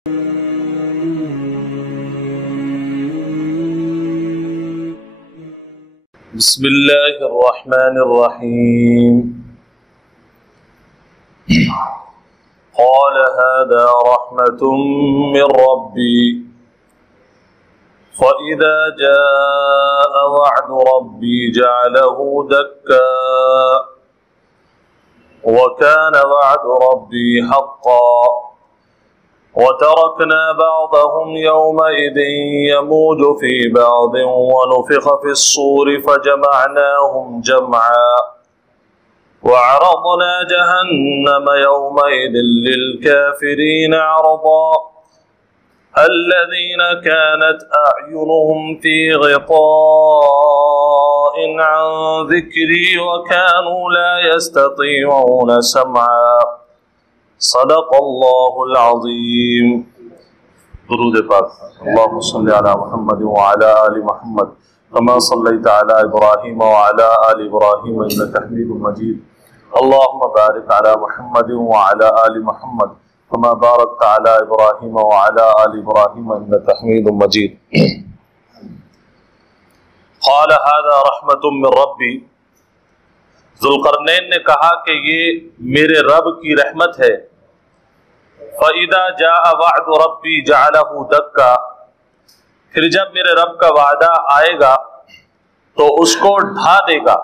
بسم الله الرحمن الرحيم. قال هذا رحمة من ربي فإذا جاء وعد ربي جعله دكا وكان وعد ربي حقا وتركنا بعضهم يومئذ يموج في بعض ونفخ في الصور فجمعناهم جمعا وعرضنا جهنم يومئذ للكافرين عرضا الذين كانت أعينهم في غطاء عن ذكري وكانوا لا يستطيعون سمعا. صدق اللہ العظیم. درود پاک. اللہم صلی علی محمد وعلی آل محمد کما صلیت علی ابراہیم وعلی آل ابراہیم انک حمید مجید. اللہم بارک علی محمد وعلی آل محمد کما بارکت علی ابراہیم وعلی آل ابراہیم انک حمید مجید. قال هذا رحمت من ربی. ذوالقرنین نے کہا کہ یہ میرے رب کی رحمت ہے. فَإِذَا جَاءَ وَعْدُ رَبِّي جَعَلَهُ دَكَّا. پھر جب میرے رب کا وعدہ آئے گا تو اس کو ڈھا دے گا.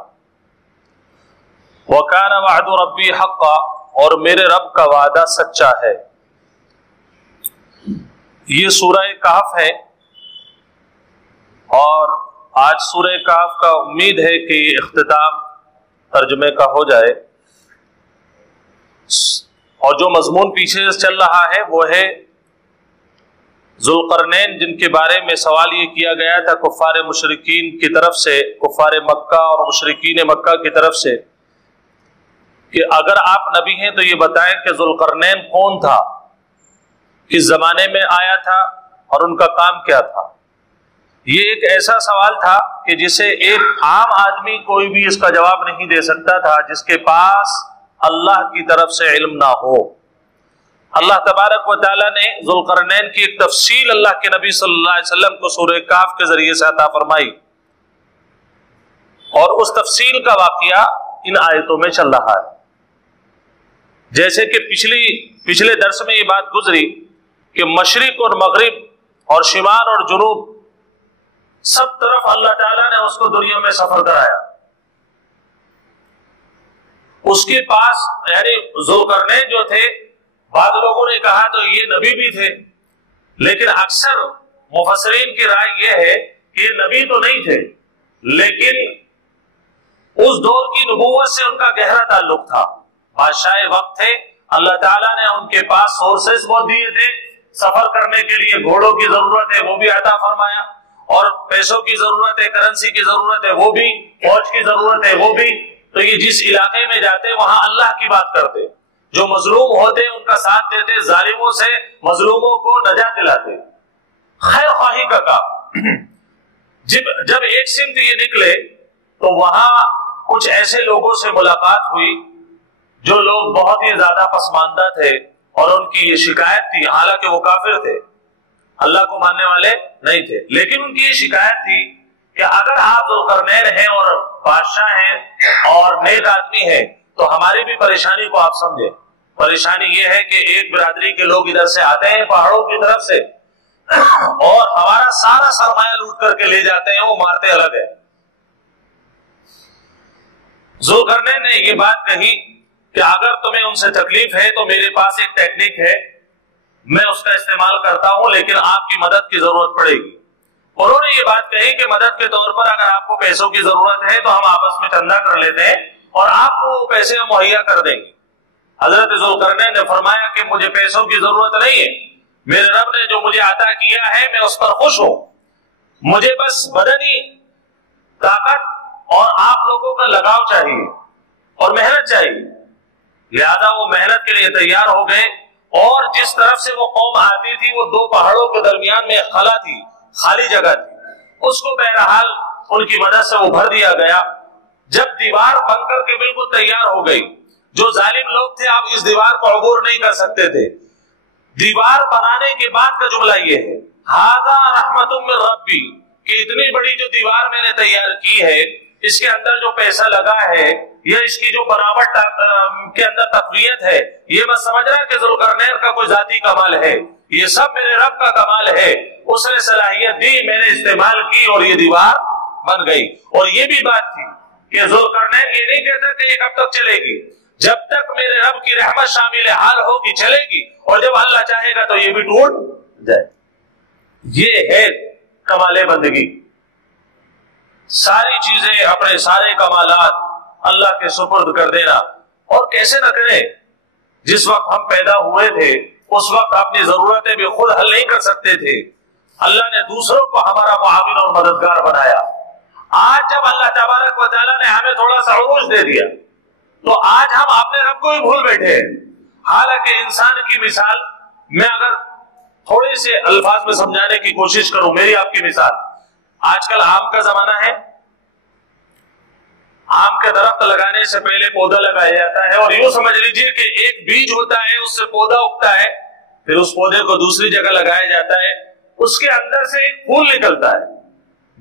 وَكَانَ وَعْدُ رَبِّي حَقًّا. اور میرے رب کا وعدہ سچا ہے. یہ سورہ کہف ہے اور آج سورہ کہف کا امید ہے کہ یہ اختتام ترجمے کا ہو جائے. اور جو مضمون پیچھے چل رہا ہے وہ ہے ذوالقرنین، جن کے بارے میں سوال یہ کیا گیا تھا کفار مشرکین کی طرف سے، کفار مکہ اور مشرکین مکہ کی طرف سے، کہ اگر آپ نبی ہیں تو یہ بتائیں کہ ذوالقرنین کون تھا، کس زمانے میں آیا تھا اور ان کا کام کیا تھا. یہ ایک ایسا سوال تھا کہ جسے ایک عام آدمی کوئی بھی اس کا جواب نہیں دے سکتا تھا جس کے پاس اللہ کی طرف سے علم نہ ہو. اللہ تبارک و تعالیٰ نے ذوالقرنین کی ایک تفصیل اللہ کے نبی صلی اللہ علیہ وسلم کو سورہ کہف کے ذریعے سے عطا فرمائی، اور اس تفصیل کا واقعہ ان آیتوں میں چل رہا ہے. جیسے کہ پچھلے درس میں یہ بات گزری کہ مشرق اور مغرب اور شمال اور جنوب سب طرف اللہ تعالیٰ نے اس کو دنیا میں سفر کرایا. اس کے پاس یعنی ذوالقرنین جو تھے، بعض لوگوں نے کہا تو یہ نبی بھی تھے، لیکن اکثر مفسرین کی رائے یہ ہے کہ یہ نبی تو نہیں تھے، لیکن اس دور کی نبوت سے ان کا گہرا تعلق تھا. بادشاہ وقت تھے، اللہ تعالیٰ نے ان کے پاس سورسز بہت دیے تھے. سفر کرنے کے لیے گھوڑوں کی ضرورت ہے وہ بھی عطا فرمایا، اور پیسوں کی ضرورت ہے، کرنسی کی ضرورت ہے وہ بھی، فوج کی ضرورت ہے وہ بھی. تو یہ جس علاقے میں جاتے وہاں اللہ کی بات کرتے، جو مظلوم ہوتے ان کا ساتھ دیتے، ظالموں سے مظلوموں کو نجات دلاتے، خیر خواہی کا کام. جب ایک سمت یہ نکلے تو وہاں کچھ ایسے لوگوں سے ملاقات ہوئی جو لوگ بہت ہی زیادہ پسماندہ تھے، اور ان کی یہ شکایت تھی، حالانکہ وہ کافر تھے، اللہ کو ماننے والے نہیں تھے، لیکن ان کی یہ شکایت تھی کہ اگر آپ ذوالقرنین ہیں اور بادشاہ ہیں اور نیک آدمی ہیں تو ہماری بھی پریشانی کو آپ سمجھیں. پریشانی یہ ہے کہ ایک برادری کے لوگ ادھر سے آتے ہیں پہاڑوں کی طرف سے اور ہمارا سارا سرمایہ لوٹ کر کے لے جاتے ہیں، وہ مارتے الگ ہے. ذوالقرنین نے یہ بات کہی کہ اگر تمہیں ان سے تکلیف ہے تو میرے پاس ایک ٹیکنیک ہے، میں اس کا استعمال کرتا ہوں، لیکن آپ کی مدد کی ضرورت پڑے گی. انہوں نے یہ بات کہی کہ مدد کے طور پر اگر آپ کو پیسوں کی ضرورت ہے تو ہم آپس میں چندہ کر لیتے ہیں اور آپ کو وہ پیسے مہیا کر دیں گے. حضرت ذوالقرنین نے فرمایا کہ مجھے پیسوں کی ضرورت نہیں ہے، میرے رب نے جو مجھے عطا کیا ہے میں اس پر خوش ہوں، مجھے بس بدنی طاقت اور آپ لوگوں کا لگاؤ چاہیے اور محنت چاہیے. لہذا وہ محنت کے لیے تیار ہو گئے، اور جس طرف سے وہ قوم آتی تھی وہ دو پہاڑوں کے درمیان میں خلا تھی، خالی جگہ تھی، اس کو بہرحال ان کی مدد سے وہ بھر دیا گیا. جب دیوار بن کر کے بالکل تیار ہو گئی، جو ظالم لوگ تھے آپ اس دیوار کو عبور نہیں کر سکتے تھے، دیوار بنانے کے بعد کا جملہ یہ ہے ھذا رحمت من ربی، کہ اتنی بڑی جو دیوار میں نے تیار کی ہے، اس کے اندر جو پیسہ لگا ہے یا اس کی جو بناوٹ کے اندر تقویت ہے، یہ مت سمجھنا کہ ذوالقرنین کا کوئی ذاتی کمال ہے، یہ سب میرے رب کا کمال ہے، اس نے صلاحیت دی، میں نے استعمال کی اور یہ دیوار بن گئی۔ اور یہ بھی بات تھی کہ ذوالقرنین یہ نہیں کہتا کہ یہ کب تک چلے گی، جب تک میرے رب کی رحمت شامل حال ہوگی چلے گی، اور جب اللہ چاہے گا تو یہ بھی ٹوٹ جائے۔ یہ ہے کمال بندگی، ساری چیزیں اپنے سارے کمالات اللہ کے سپرد کر دینا۔ اور کیسے نہ کریں، جس وقت ہم پیدا ہوئے تھے اس وقت اپنی ضرورتیں بھی خود حل نہیں کر سکتے تھے، اللہ نے دوسروں کو ہمارا معاون اور مددگار بنایا۔ آج جب اللہ تبارک و تعالیٰ نے ہمیں تھوڑا سا عروج دے دیا تو آج ہم اپنے رب کو ہی بھول بیٹھے ہیں۔ حالانکہ انسان کی مثال میں اگر تھوڑے سے الفاظ میں سمجھانے کی کوشش کروں، میری آپ کی مثال، آج کل آم کا زمانہ ہے، آم کے درخت لگانے سے پہلے پودا لگایا جاتا ہے، اور یوں سمجھ لیجیے کہ ایک بیج ہوتا ہے، اس سے پودا اگتا ہے، پھر اس پودے کو دوسری جگہ لگایا جاتا ہے، اس کے اندر سے ایک پھول نکلتا ہے،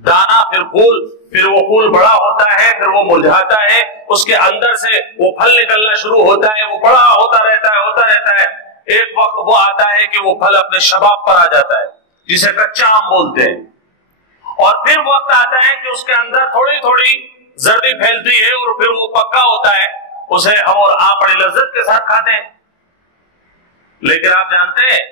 دانا پھر پھول، پھر وہ پھول بڑا ہوتا ہے، پھر وہ مرجھاتا ہے، اس کے اندر سے وہ پھل نکلنا شروع ہوتا ہے، وہ بڑا ہوتا رہتا ہے، ایک وقت وہ آتا ہے کہ وہ پھل اپنے شباب پر آ جاتا ہے، جسے کچا آم بولتے ہیں، اور پھر وقت آتا ہے کہ اس کے اندر تھوڑی تھوڑی زردی پھیلتی ہے اور پھر وہ پکا ہوتا ہے، اسے ہم اور آپ بڑی لذت کے ساتھ کھاتے ہیں۔ لیکن آپ جانتے ہیں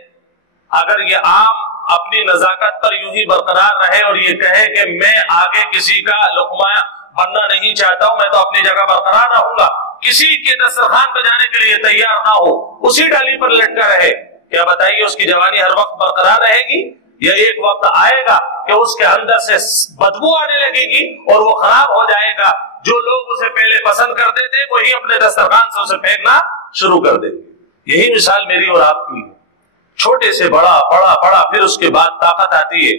اگر یہ آم اپنی نزاکت پر یوں ہی برقرار رہے اور یہ کہے کہ میں آگے کسی کا لقمہ بننا نہیں چاہتا ہوں، میں تو اپنی جگہ برقرار رہوں گا، کسی کے دسترخوان پہ جانے کے لیے تیار نہ ہو، اسی ڈالی پر لٹکا رہے، کیا بتائیے اس کی جوانی ہر وقت برقرار رہے گی؟ یا ایک وقت آئے گا کہ اس کے اندر سے بدبو آنے لگے گی اور وہ خراب ہو جائے گا؟ جو لوگ اسے پہلے پسند کرتے تھے وہی اپنے دسترخوان سے اسے پھینکنا شروع کر دیں گے۔ یہی مثال میری اور آپ کی ہے، چھوٹے سے بڑا، بڑا بڑا، پھر اس کے بعد طاقت آتی ہے،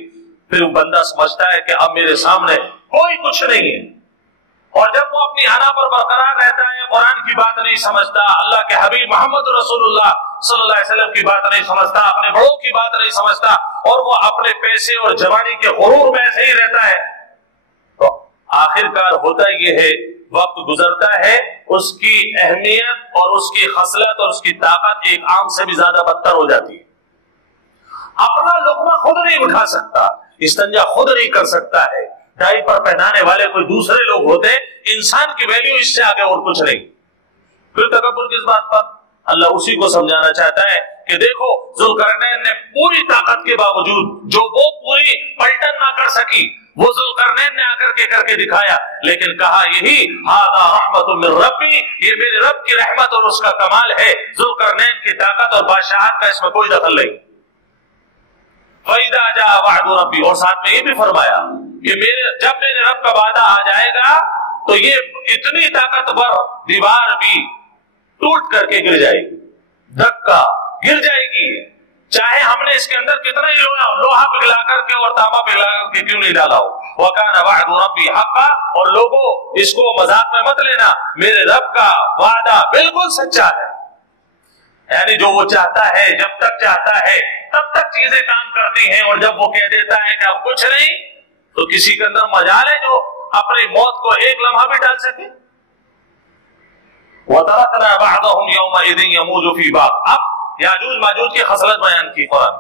پھر بندہ سمجھتا ہے کہ اب میرے سامنے کوئی کچھ نہیں ہے، اور جب وہ اپنی انا پر برقرار رہتا ہے، قرآن کی بات نہیں سمجھتا، اللہ کے حبیب محمد رسول اللہ صلی اللہ علیہ وسلم کی بات نہیں سمجھتا، اپنے بڑوں کی بات نہیں سمجھتا، اور وہ اپنے پیسے اور جوانی کے غرور میں ایسے ہی رہتا ہے، تو آخر کار ہوتا یہ ہے، وقت گزرتا ہے، اس کی اہمیت اور اس کی خصلت اور اس کی طاقت ایک عام سے بھی زیادہ بدتر ہو جاتی ہے۔ اپنا لقمہ خود نہیں اٹھا سکتا، استنجا خود نہیں کر سکتا ہے، ڈائپر پہنانے والے کوئی دوسرے لوگ ہوتے، انسان کی ویلیو اس سے آگے اور کچھ نہیں۔ پھر تکبر کس بات پر؟ اللہ اسی کو سمجھانا چاہتا ہے کہ دیکھو ذوالقرنین نے پوری طاقت کے باوجود جو وہ پوری پلٹن نہ کر سکی، وہ ذوالقرنین نے آ کر کے دکھایا، لیکن کہا یہی ھذا رحمت من ربی، یہ میرے رب کی رحمت اور اس کا کمال ہے، ذوالقرنین کی طاقت اور بادشاہت کا اس میں کوئی دخل نہیں۔ فَإِذَا جَاءَ وَعْدُ رَبِّي، اور ساتھ میں یہ بھی فرمایا کہ جب میرے رب کا وعدہ آ جائے گا تو یہ اتنی طاقتور دیوار بھی ٹوٹ کر کے گر جائے گی، دھکا گر جائے گی، چاہے ہم نے اس کے اندر کتنا ہی لوہا پگھلا کر کے اور تانبا پگھلا کر کے کیوں نہیں ڈالا ہو۔ وَكَانَ وَعْدُ رَبِّي حَقًّا، اور لوگوں اس کو مذاق میں مت لینا، میرے رب کا وعدہ بالکل سچا ہے، یعنی جو وہ چاہتا ہے، جب تک چاہتا ہے تب تک چیزیں کام کرتی ہیں، اور جب وہ کہہ دیتا ہے کہ اب کچھ نہیں، تو کسی کے اندر مجال ہے جو اپنی موت کو ایک لمحہ بھی ٹال سکے۔ وَتَرَكْنَا بَعْضَهُمْ يَوْمَئِذٍ يَمُوجُ فِي بَعْضٍ، اب یاجوج ماجوج کی خصلت بیان کی قرآن۔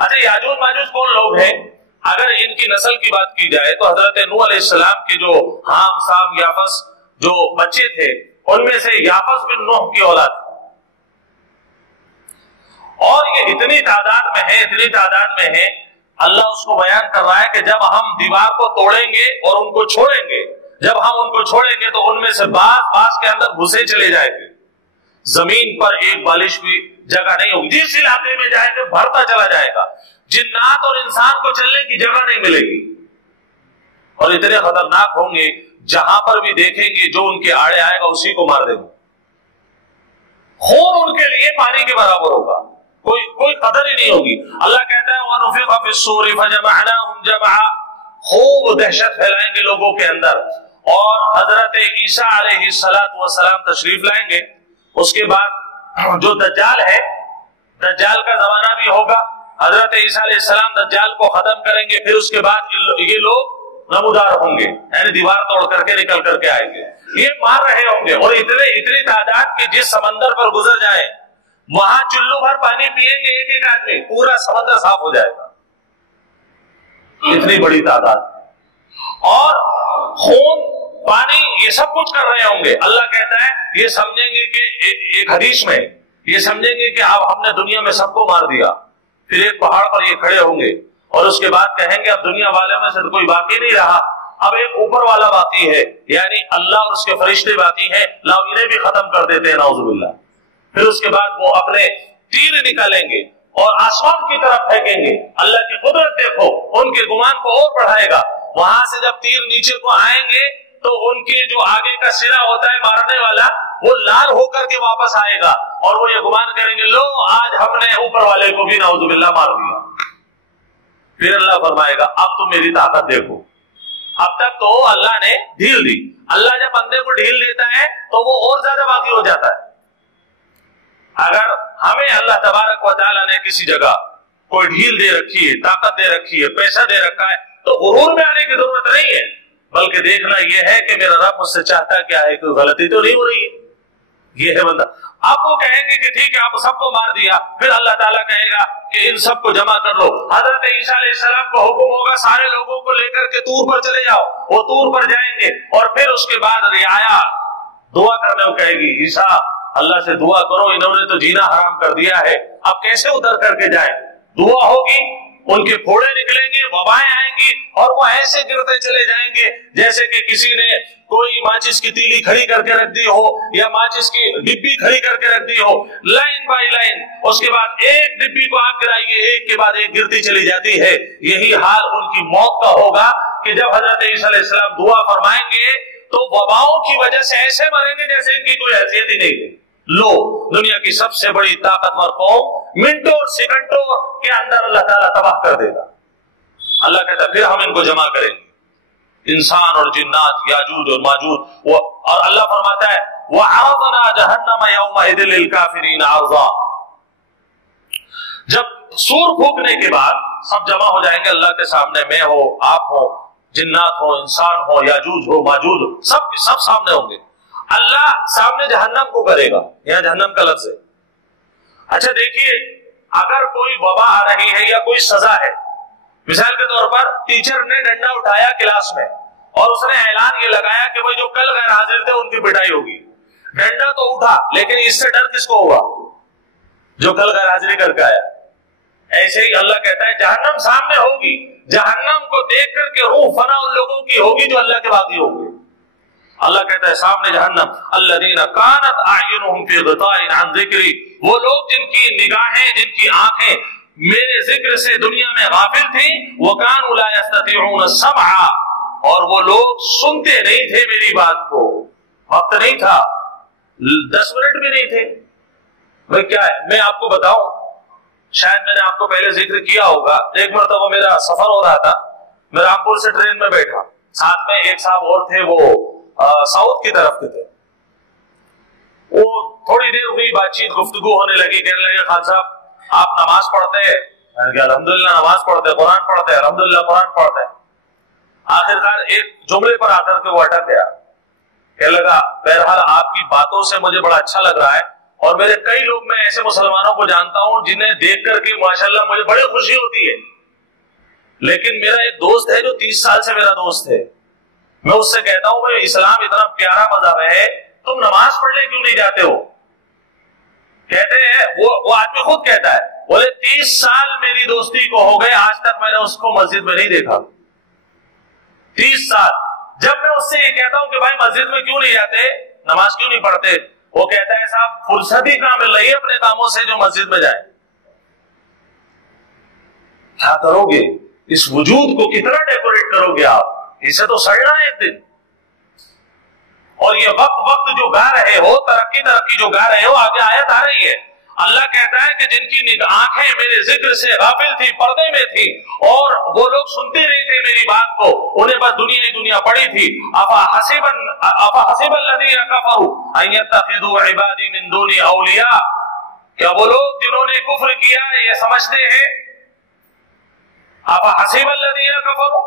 اچھا، یاجوج ماجوج کون لوگ ہیں؟ اگر ان کی نسل کی بات کی جائے تو حضرت نوح علیہ السلام کی جو حام، سام، یافس جو بچے تھے، ان میں سے یافس بن نوح کی اولاد، اور یہ اتنی تعداد میں ہے، اللہ اس کو بیان کر رہا ہے کہ جب ہم دیوار کو توڑیں گے اور ان کو چھوڑیں گے، جب ہم ان کو چھوڑیں گے تو ان میں سے بعض کے اندر گھسے چلے جائیں گے، زمین پر ایک بالش بھی جگہ نہیں ہوگی، جس علاقے میں جائیں گے بھرتا چلا جائے گا، جنات اور انسان کو چلنے کی جگہ نہیں ملے گی، اور اتنے خطرناک ہوں گے جہاں پر بھی دیکھیں گے جو ان کے آڑے آئے گا اسی کو مار دیں گے، خون ان کے لیے پانی کے برابر ہوگا، کوئی قدر ہی نہیں ہوگی۔ اللہ کہتا ہے وَنُفِخَ فِي الصُّورِ فَجَمَعْنَاهُمْ جَمْعًا، خوب دہشت پھیلائیں گے لوگوں کے اندر، اور حضرت عیسیٰ علیہ السلام تشریف لائیں گے۔ اس کے بعد جو دجال ہے دجال کا زمانہ بھی ہوگا، حضرت عیسیٰ علیہ السلام دجال کو ختم کریں گے، پھر اس کے بعد یہ لوگ نمودار ہوں گے، یعنی دیوار توڑ کر کے نکل کر کے آئیں گے، یہ مار رہے ہوں گے، اور اتنی تعداد کہ جس سمندر پر گزر جائیں وہاں چلو بھر پانی پیئیں گے ایک ایک آدمی، پورا سمندر صاف ہو جائے گا، اتنی بڑی تعداد، اور خون پانی یہ سب کچھ کر رہے ہوں گے۔ اللہ کہتا ہے یہ سمجھیں گے کہ ایک حدیث میں یہ سمجھیں گے کہ اب ہم نے دنیا میں سب کو مار دیا، پھر ایک پہاڑ پر یہ کھڑے ہوں گے اور اس کے بعد کہیں گے اب دنیا والوں میں سے تو کوئی باقی نہیں رہا، اب ایک اوپر والا باقی ہے، یعنی اللہ اور اس کے فرشتے باقی ہیں، لاؤ انہیں بھی ختم کر دیتے ہیں نعوذ باللہ۔ پھر اس کے بعد وہ اپنے تیر نکالیں گے اور آسمان کی طرف پھینکیں گے، اللہ کی قدرت دیکھو، ان کے گمان کو اور بڑھائے گا، وہاں سے جب تیر نیچے کو آئیں گے تو ان کے جو آگے کا سرا ہوتا ہے مارنے والا وہ لال ہو کر کے واپس آئے گا، اور وہ یہ گمان کریں گے لو آج ہم نے اوپر والے کو بھی نعوذ باللہ مار دیا۔ پھر اللہ فرمائے گا اب تم میری طاقت دیکھو۔ اب تک تو اللہ نے ڈھیل دی، اللہ جب بندے کو ڈھیل دیتا ہے تو وہ اور زیادہ باغی ہو جاتا ہے۔ اگر ہمیں اللہ تبارک و تعالیٰ نے کسی جگہ کوئی ڈھیل دے رکھی ہے، طاقت دے رکھی ہے، پیسہ دے رکھا ہے، تو غرور میں آنے کی ضرورت نہیں ہے، بلکہ دیکھنا یہ ہے کہ میرا رب مجھ سے چاہتا کیا ہے، کوئی غلطی تو نہیں ہو رہی ہے، یہ ہے بندہ۔ اب وہ کہیں گے کہ ٹھیک ہے آپ سب کو مار دیا، پھر اللہ تعالیٰ کہے گا کہ ان سب کو جمع کر لو، حضرت عیسیٰ علیہ السلام کو حکم ہوگا سارے لوگوں کو لے کر کے طور پر چلے جاؤ، وہ طور پر جائیں گے، اور پھر اس کے بعد رعایا دعا کرنے کو کہے گی عیسیٰ اللہ سے دعا کرو، انہوں نے تو جینا حرام کر دیا ہے، اب کیسے اتر کر کے جائیں؟ دعا ہوگی، ان کے پھوڑے نکلیں گے، وبائیں آئیں گی، اور وہ ایسے گرتے چلے جائیں گے جیسے کہ کسی نے کوئی ماچس کی تیلی کھڑی کر کے رکھ دی ہو یا ماچس کی ڈبی کھڑی کر کے رکھ دی ہو، لائن بائی لائن، اس کے بعد ایک ڈبی کو آپ گرائیے ایک کے بعد ایک گرتی چلی جاتی ہے۔ یہی حال ان کی موت کا ہوگا کہ جب حضرت عیسیٰ علیہ السلام دعا فرمائیں گے تو وباؤں کی وجہ سے ایسے مریں گے جیسے ان کی کوئی حیثیت ہی نہیں ہے۔ لو دنیا کی سب سے بڑی طاقتور قوم منٹوں اور سیکنڈوں کے اندر اللہ تعالیٰ تباہ کر دے گا۔ اللہ کہتا ہے پھر ہم ان کو جمع کریں گے، انسان اور جنات، یاجوج اور ماجوج، اور اللہ فرماتا ہے وَعَرَضْنَا جَهَنَّمَ يَوْمَئِذٍ لِّلْكَافِرِينَ عَرْضًا۔ جب سور پھونکنے کے بعد سب جمع ہو جائیں گے اللہ کے سامنے، میں ہو، آپ ہو، جنات ہو، انسان ہو، یاجوج ہو، ماجوج ہو، سب سامنے ہوں گے، اللہ سامنے جہنم کو کرے گا، یہاں جہنم کا لفظ ہے۔ اچھا دیکھیے، اگر کوئی وبا آ رہی ہے یا کوئی سزا ہے، مثال کے طور پر ٹیچر نے ڈنڈا اٹھایا کلاس میں اور اس نے اعلان یہ لگایا کہ جو کل غیر حاضر تھے ان کی پٹائی ہوگی، ڈنڈا تو اٹھا لیکن اس سے ڈر کس کو ہوا؟ جو کل غیر حاضری کر کے آیا۔ ایسے ہی اللہ کہتا ہے جہنم سامنے ہوگی، جہنم کو دیکھ کر کے روح فنا ان لوگوں کی ہوگی جو اللہ کے باغی ہوں گے۔ اللہ کہتا ہے سامنے جہنم، الذین کانت اعینہم فی غطاء عن ذکری، وہ لوگ جن کی نگاہیں، جن کی آنکھیں میرے ذکر سے دنیا میں غافل تھیں، وکانوا لا یستطیعون السمع، اور وہ لوگ سنتے نہیں تھے میری بات کو، وقت نہیں تھا، 10 منٹ بھی نہیں تھے۔ بھئی کیا ہے، میں آپ کو بتاؤں، شاید میں نے آپ کو پہلے ذکر کیا ہوگا، ایک مرتبہ میرا سفر ہو رہا تھا، میں رامپور سے ٹرین میں بیٹھا، ساتھ میں ایک صاحب اور تھے، وہ ساؤتھ کی طرف کے تھے، وہ تھوڑی دیر ہوئی بات چیت، گفتگو ہونے لگی، کہنے لگے خان صاحب آپ نماز پڑھتے ہیں؟ میں نے کہا الحمدللہ نماز پڑھتے ہیں، قرآن پڑھتے ہیں، الحمدللہ قرآن پڑھتے ہیں۔ آخرکار ایک جملے پر آ کر کے وہ اٹک گیا، کہنے لگا بہرحال آپ کی باتوں سے مجھے بڑا اچھا لگ رہا ہے، اور میرے کئی لوگ، میں ایسے مسلمانوں کو جانتا ہوں جنہیں دیکھ کر کے ماشاءاللہ مجھے بڑی خوشی ہوتی ہے، لیکن میرا ایک دوست ہے جو 30 سال سے میرا دوست ہے، میں اس سے کہتا ہوں بھائی اسلام اتنا پیارا مذہب ہے، تم نماز پڑھنے کیوں نہیں جاتے ہو؟ کہتے ہیں وہ آدمی خود کہتا ہے، بولے 30 سال میری دوستی کو ہو گئے، آج تک میں نے اس کو مسجد میں نہیں دیکھا، 30 سال۔ جب میں اس سے یہ کہتا ہوں کہ بھائی مسجد میں کیوں نہیں جاتے، نماز کیوں نہیں پڑھتے، وہ کہتا ہے صاحب فرصت ہی کہاں مل رہی ہے اپنے کاموں سے جو مسجد میں جائیں۔ کیا کرو گے، اس وجود کو کتنا ڈیکوریٹ کرو گے آپ، اسے تو سڑنا ہے ایک دن۔ اور یہ وقت جو گا رہے ہو، ترقی جو گا رہے ہو، آگے آیت آ رہی ہے، اللہ کہتا ہے کہ جن کی آنکھیں میرے ذکر سے غافل تھی، پردے میں تھی، اور وہ لوگ سنتے نہیں تھے میری بات کو، انہیں بس دنیا ہی دنیا پڑی تھی۔ افحسب الذین کفروا ان یتخذوا عبادی من دونی اولیاء، کیا وہ لوگ جنہوں نے کفر کیا یہ سمجھتے ہیں افحسب الذین کفروا،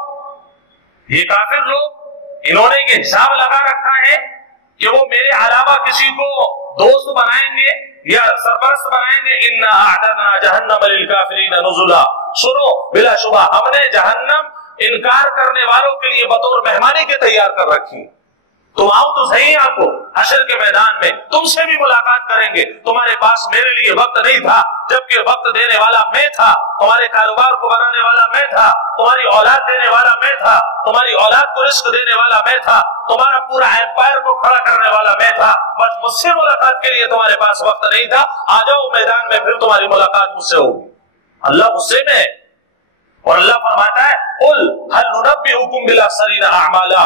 یہ کافر لوگ انہوں نے یہ حساب لگا رکھا ہے کہ وہ میرے علاوہ کسی کو دوست بنائیں گے یا سرپرست بنائیں گے؟ انا اعتدنا جہنم للکافرین نزلا، سنو بلا شبہ ہم نے جہنم انکار کرنے والوں کے لیے بطور مہمانی کے تیار کر رکھی۔ تم آؤ تو صحیح، آپ کو حشر کے میدان میں تم سے بھی ملاقات کریں گے۔ تمہارے پاس میرے لیے وقت نہیں تھا، جبکہ وقت دینے والا میں تھا، تمہارے کاروبار کو بنانے والا میں تھا، تمہاری اولاد دینے والا میں تھا، تمہاری اولاد کو رزق دینے والا میں تھا، تمہارا پورا ایمپائر کو کھڑا کرنے والا میں تھا، بس مجھ سے ملاقات کے لیے تمہارے پاس وقت نہیں تھا۔ آ جاؤ میدان میں، پھر تمہاری ملاقات مجھ سے ہوگی۔ اللہ غصے میں ہے اور اللہ فرماتا ہے قل هل ننبئکم بالاخسرین اعمالا،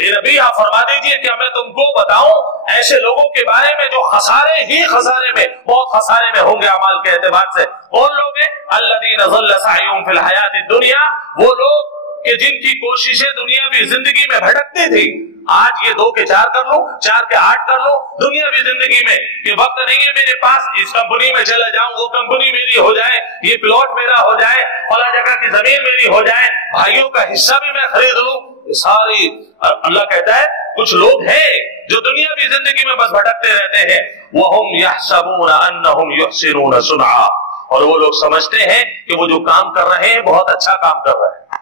اے نبی آپ فرما دیجئے کہ میں تم کو بتاؤں ایسے لوگوں کے بارے میں جو خسارے ہی خسارے میں، بہت خسارے میں ہوں گے اعمال کے اعتبار سے۔ کون لوگ ہیں؟ الذین ضل سعیہم فی الحیات الدنیا، وہ لوگ کہ جن کی کوششیں دنیاوی زندگی میں بھٹکتی تھی، آج یہ 2 کے 4 کر لوں، 4 کے 8 کر لوں، دنیاوی زندگی میں کہ وقت نہیں ہے میرے پاس، اس کمپنی میں چلا جاؤں، وہ کمپنی میری ہو جائے، یہ پلاٹ میرا ہو جائے، فلاں جگہ کی زمین میری ہو جائے، بھائیوں کا حصہ بھی میں خرید لوں۔ ساری اللہ کہتا ہے کچھ لوگ ہیں جو دنیاوی زندگی میں بس بھٹکتے رہتے ہیں۔ وَهُمْ يَحْسَبُونَ أَنَّهُمْ يُحْسِنُونَ صُنْعًا، اور وہ لوگ سمجھتے ہیں کہ وہ جو کام کر رہے ہیں بہت اچھا کام کر رہے ہیں۔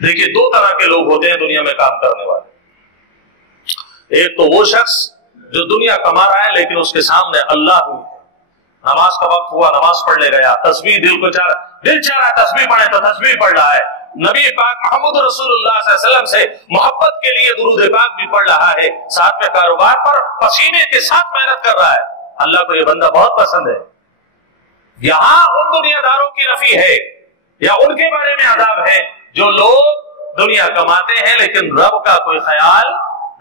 دیکھیے 2 طرح کے لوگ ہوتے ہیں دنیا میں کام کرنے والے۔ ایک تو وہ شخص جو دنیا کما رہا ہے لیکن اس کے سامنے اللہ بھی ہے، نماز کا وقت ہوا نماز پڑھنے گیا، تسبیح دل چاہ رہا ہے تسبیح پڑھے تو تسبیح پڑھ رہا ہے، نبی پاک محمد رسول اللہ صلی اللہ علیہ وسلم سے محبت کے لیے درود پاک بھی پڑھ رہا ہے، ساتھ میں کاروبار پر پسینے کے ساتھ محنت کر رہا ہے۔ اللہ کو یہ بندہ بہت پسند ہے۔ یہاں ان دنیا داروں کی نفی ہے یا ان کے بارے میں عذاب ہے جو لوگ دنیا کماتے ہیں لیکن رب کا کوئی خیال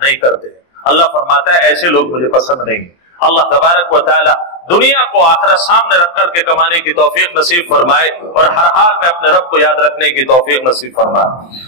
نہیں کرتے۔ اللہ فرماتا ہے ایسے لوگ مجھے پسند نہیں۔ اللہ تبارک و تعالی دنیا کو آخرت سامنے رکھ کر کے کمانے کی توفیق نصیب فرمائے اور ہر حال میں اپنے رب کو یاد رکھنے کی توفیق نصیب فرمائے۔